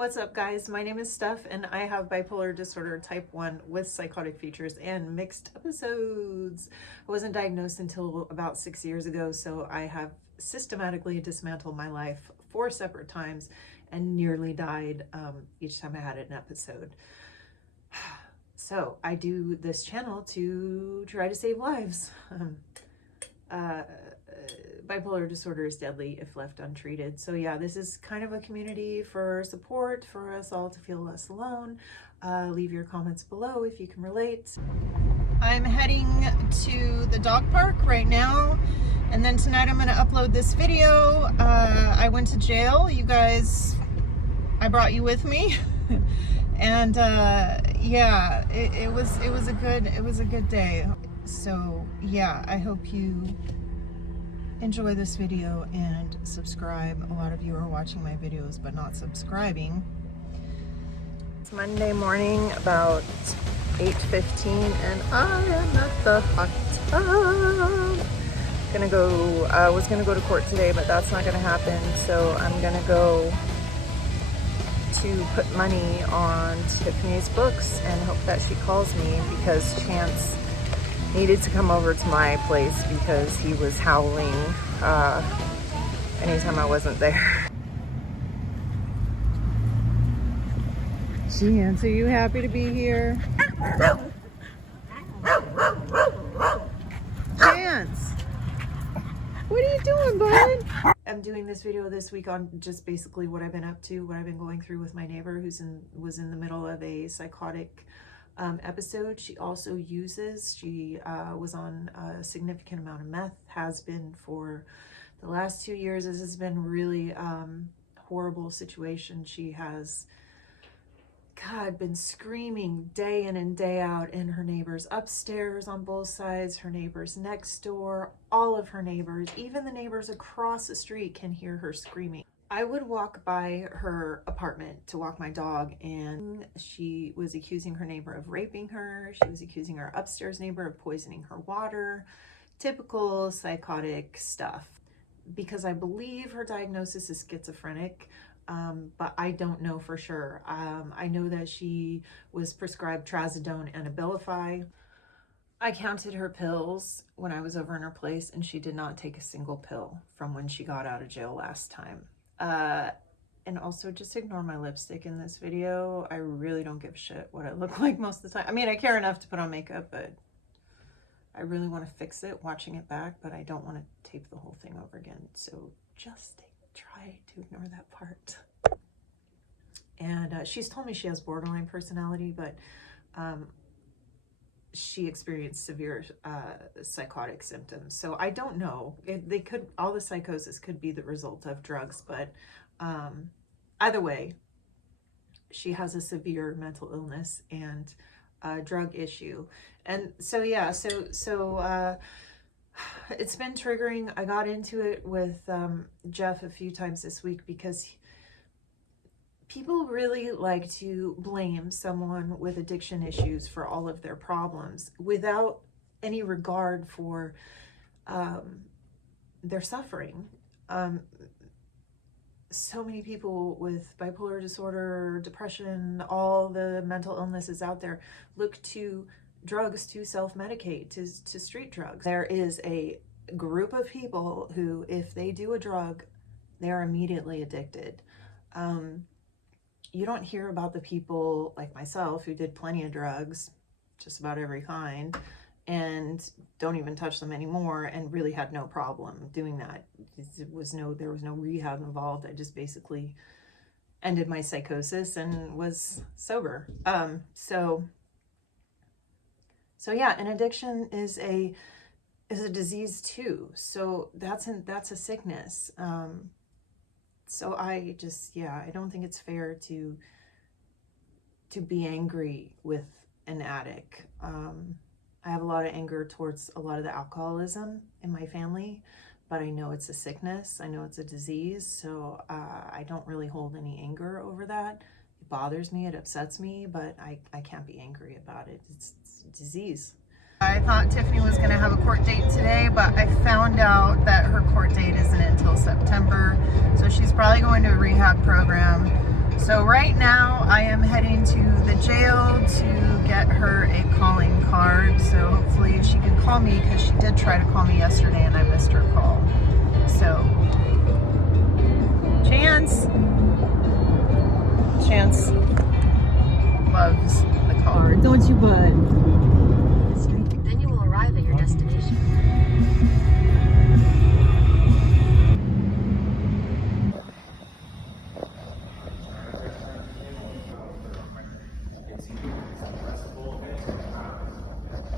What's up, guys? My name is Steph and I have bipolar disorder type 1 with psychotic features and mixed episodes. I wasn't diagnosed until about 6 years ago, so I have systematically dismantled my life 4 separate times and nearly died each time I had an episode. So I do this channel to try to save lives. Bipolar disorder is deadly if left untreated. So yeah, this is kind of a community for support, for us all to feel less alone. Leave your comments below if you can relate. I'm heading to the dog park right now, and then tonight I'm going to upload this video. I went to jail, you guys. I brought you with me. And yeah, it was a good day. So yeah, I hope you enjoy this video and subscribe. A lot of you are watching my videos but not subscribing. It's Monday morning, about 8:15, and I am at the hot tub. I was gonna go to court today, but that's not gonna happen, so I'm gonna go to put money on Tiffany's books and hope that she calls me, because Chance needed to come over to my place because he was howling anytime I wasn't there. Chance, are you happy to be here? Chance, what are you doing, bud? I'm doing this video this week on just basically what I've been up to, what I've been going through with my neighbor who was in the middle of a psychotic episode. She also uses, she was on a significant amount of meth, has been for the last 2 years. This has been really horrible situation. She has, God, been screaming day in and day out, and her neighbors upstairs on both sides, her neighbors next door, all of her neighbors, even the neighbors across the street can hear her screaming. I would walk by her apartment to walk my dog, and she was accusing her neighbor of raping her. She was accusing her upstairs neighbor of poisoning her water. Typical psychotic stuff. Because I believe her diagnosis is schizophrenic, but I don't know for sure. I know that she was prescribed trazodone and Abilify. I counted her pills when I was over in her place, and she did not take a single pill from when she got out of jail last time. And also, just ignore my lipstick in this video. I really don't give a shit what I look like most of the time. I mean, I care enough to put on makeup, but I really want to fix it watching it back, but I don't want to tape the whole thing over again. So just try to ignore that part. And she's told me she has borderline personality, but she experienced severe psychotic symptoms. So I don't know. All the psychosis could be the result of drugs, but either way, she has a severe mental illness and drug issue. And so yeah, so it's been triggering. I got into it with Jeff a few times this week because people really like to blame someone with addiction issues for all of their problems without any regard for their suffering. So many people with bipolar disorder, depression, all the mental illnesses out there look to drugs to self-medicate, to street drugs. There is a group of people who, if they do a drug, they're immediately addicted. You don't hear about the people like myself who did plenty of drugs, just about every kind, and don't even touch them anymore and really had no problem doing that. There was no rehab involved. I just basically ended my psychosis and was sober. So yeah, an addiction is a disease too. So that's a sickness. So I don't think it's fair to be angry with an addict. I have a lot of anger towards a lot of the alcoholism in my family, but I know it's a sickness. I know it's a disease. So I don't really hold any anger over that. It bothers me, it upsets me, but I can't be angry about it. It's a disease. I thought Tiffany was going to have a court date today, but I found out that her court date isn't until September. So she's probably going to a rehab program. So right now I am heading to the jail to get her a calling card. So hopefully she can call me, because she did try to call me yesterday and I missed her call. So, Chance loves the card, don't you, bud? Then you will arrive at your destination.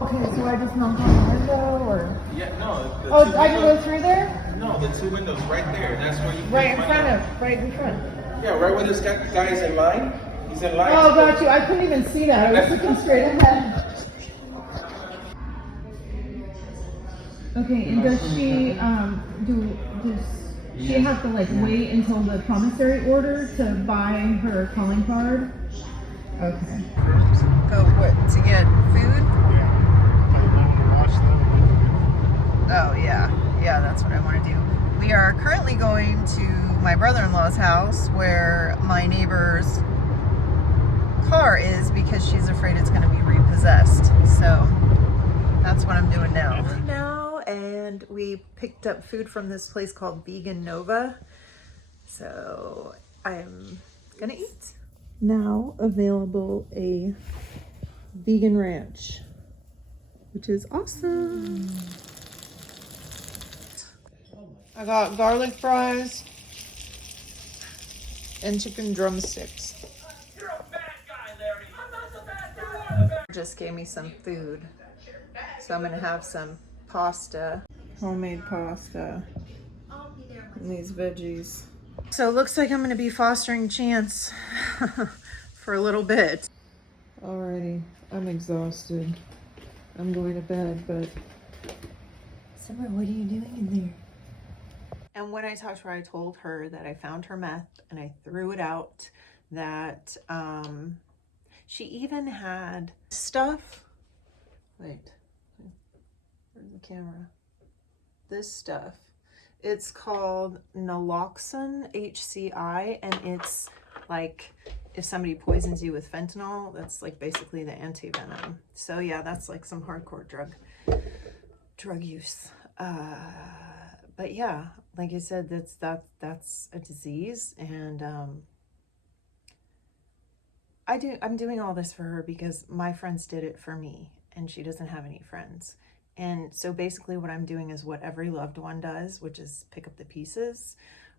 Okay, so I just knock on the window, or? Yeah, no. Oh, I can go through there? No, the two windows right there. That's where you. Right in front. Yeah, right where this guy is in line. He's in line. Oh, got you. I couldn't even see that. I was looking straight ahead. Okay, and does she does she have to like wait until the commissary order to buy her calling card? Okay. Go what, to get food? Oh yeah, that's what I want to do. We are currently going to my brother-in-law's house where my neighbor's car is, because she's afraid it's going to be repossessed. So that's what I'm doing now. And we picked up food from this place called Vegan Nova. So I'm gonna eat. Now available a vegan ranch, which is awesome. I got garlic fries and chicken drumsticks. You're a bad guy, Larry. I'm not the bad guy. Just gave me some food, so I'm gonna have some pasta, homemade pasta, and these veggies. So it looks like I'm gonna be fostering Chance for a little bit. Alrighty, I'm exhausted. I'm going to bed, but Summer, what are you doing in there? And when I talked to her, I told her that I found her meth and I threw it out, that she even had stuff. Wait, where's the camera? This stuff. It's called naloxone, HCI, and it's like if somebody poisons you with fentanyl, that's like basically the anti-venom. So yeah, that's like some hardcore drug use. But yeah, like I said, that's a disease, and I'm doing all this for her because my friends did it for me, and she doesn't have any friends. And so basically what I'm doing is what every loved one does, which is pick up the pieces,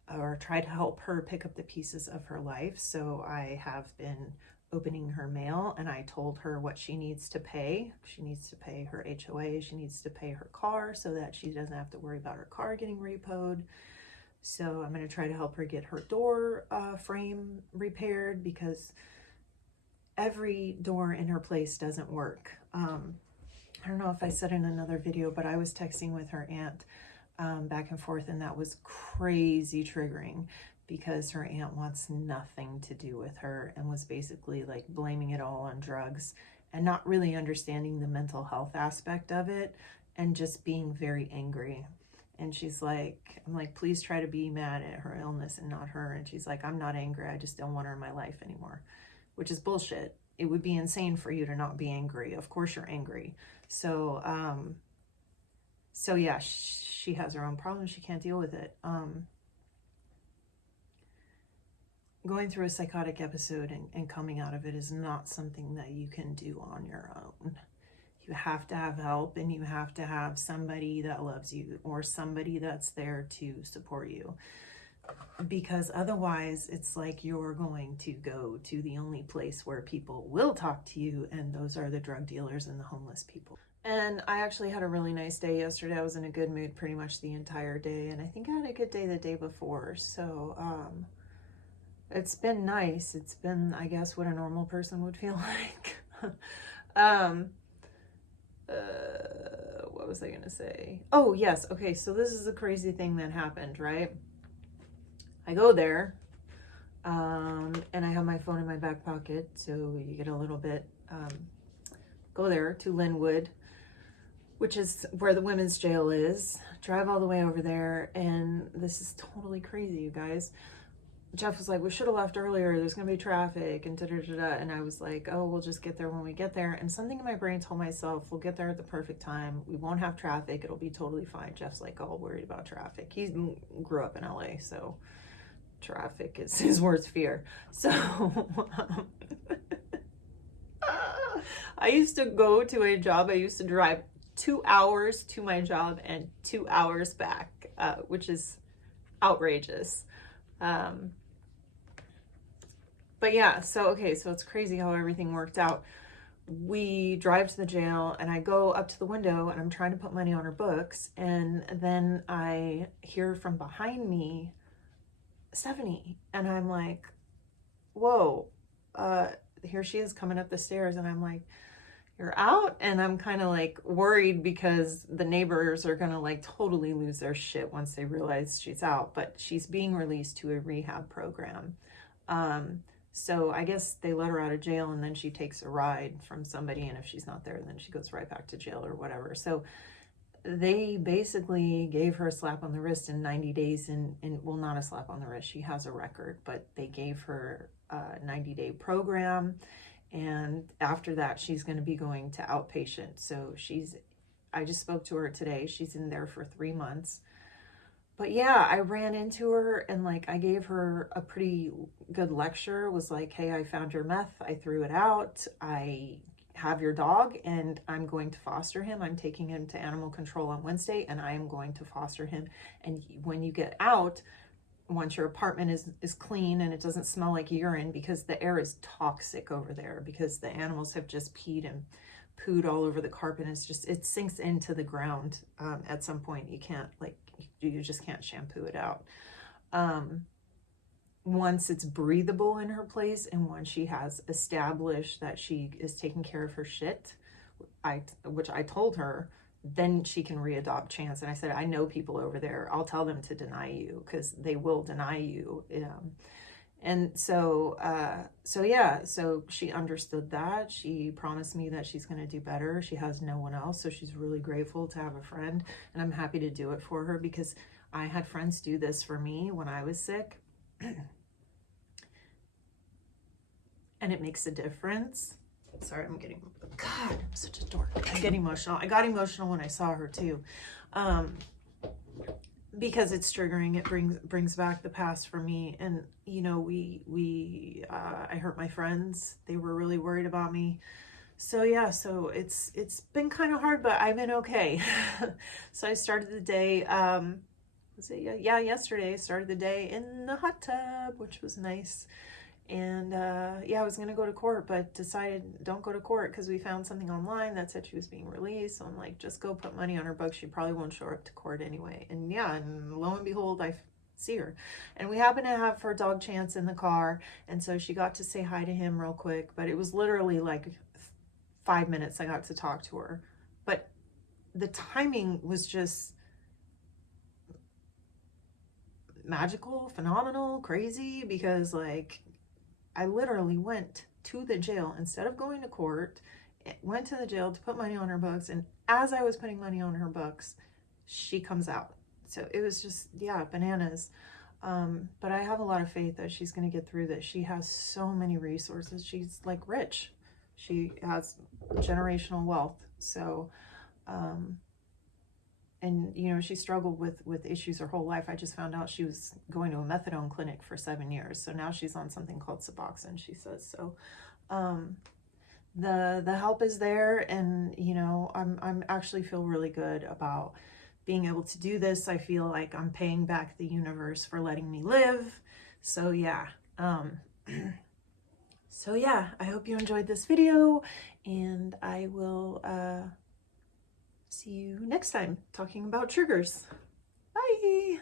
or try to help her pick up the pieces of her life. So I have been opening her mail, and I told her what she needs to pay. She needs to pay her HOA, she needs to pay her car so that she doesn't have to worry about her car getting repoed. So I'm going to try to help her get her door frame repaired, because every door in her place doesn't work. I don't know if I said in another video, but I was texting with her aunt back and forth, and that was crazy triggering, because her aunt wants nothing to do with her and was basically like blaming it all on drugs and not really understanding the mental health aspect of it, and just being very angry. And she's like, I'm like, please try to be mad at her illness and not her. And she's like, I'm not angry, I just don't want her in my life anymore, which is bullshit. It would be insane for you to not be angry. Of course you're angry. So, so yeah, she has her own problems. She can't deal with it. Going through a psychotic episode and coming out of it is not something that you can do on your own. You have to have help, and you have to have somebody that loves you, or somebody that's there to support you. Because otherwise it's like you're going to go to the only place where people will talk to you, and those are the drug dealers and the homeless people. And I actually had a really nice day yesterday. I was in a good mood pretty much the entire day, and I think I had a good day the day before. So it's been nice. It's been, I guess, what a normal person would feel like. What was I gonna say? Oh yes, okay, so this is the crazy thing that happened, right? I go there, and I have my phone in my back pocket, so you get a little bit, go there to Linwood, which is where the women's jail is, drive all the way over there, and this is totally crazy, you guys. Jeff was like, we should have left earlier. There's going to be traffic and da-da-da-da. And I was like, oh, we'll just get there when we get there. And something in my brain told myself, we'll get there at the perfect time. We won't have traffic. It'll be totally fine. Jeff's like all worried about traffic. He grew up in LA, so traffic is his worst fear. So I used to go to a job. I used to drive 2 hours to my job and 2 hours back, which is outrageous. But yeah, so, okay, so it's crazy how everything worked out. We drive to the jail and I go up to the window and I'm trying to put money on her books. And then I hear from behind me, Stephanie. And I'm like, whoa, here she is coming up the stairs. And I'm like, you're out? And I'm kind of like worried because the neighbors are going to like totally lose their shit once they realize she's out. But she's being released to a rehab program. So I guess they let her out of jail and then she takes a ride from somebody. And if she's not there, then she goes right back to jail or whatever. So they basically gave her a slap on the wrist in 90 days well, not a slap on the wrist. She has a record, but they gave her a 90-day program. And after that, she's going to be going to outpatient. So I just spoke to her today. She's in there for 3 months. But yeah, I ran into her and like I gave her a pretty good lecture. Was like, hey, I found your meth. I threw it out. I have your dog and I'm going to foster him. I'm taking him to animal control on Wednesday and I am going to foster him. And when you get out, once your apartment is clean and it doesn't smell like urine, because the air is toxic over there because the animals have just peed and pooed all over the carpet. It sinks into the ground. At some point you can't you just can't shampoo it out. Once it's breathable in her place and once she has established that she is taking care of her shit, which I told her, then she can readopt Chance. And I said, I know people over there. I'll tell them to deny you because they will deny you. And so yeah, so she understood that. She promised me that she's going to do better. She has no one else. So she's really grateful to have a friend. And I'm happy to do it for her because I had friends do this for me when I was sick. And it makes a difference. Sorry, God, I'm such a dork. I get emotional. I got emotional when I saw her too. Because it's triggering. It brings back the past for me. And, you know, I hurt my friends. They were really worried about me. So yeah, so it's been kind of hard, but I've been okay. So I started the day, yesterday, started the day in the hot tub, which was nice. And yeah, I was going to go to court, but decided don't go to court because we found something online that said she was being released. So I'm like, just go put money on her books. She probably won't show up to court anyway. And yeah, and lo and behold, I see her. And we happen to have her dog Chance in the car. And so she got to say hi to him real quick. But it was literally like 5 minutes I got to talk to her. But the timing was just magical, phenomenal, crazy, because like I literally went to the jail instead of going to court, went to the jail to put money on her books. And as I was putting money on her books, she comes out. So it was just, yeah, bananas. But I have a lot of faith that she's going to get through this. She has so many resources. She's like rich. She has generational wealth. So, and, you know, she struggled with issues her whole life. I just found out she was going to a methadone clinic for 7 years. So now she's on something called Suboxone, she says. So the help is there. And, you know, I'm actually feel really good about being able to do this. I feel like I'm paying back the universe for letting me live. So yeah. So yeah, I hope you enjoyed this video, and I will see you next time talking about triggers. Bye.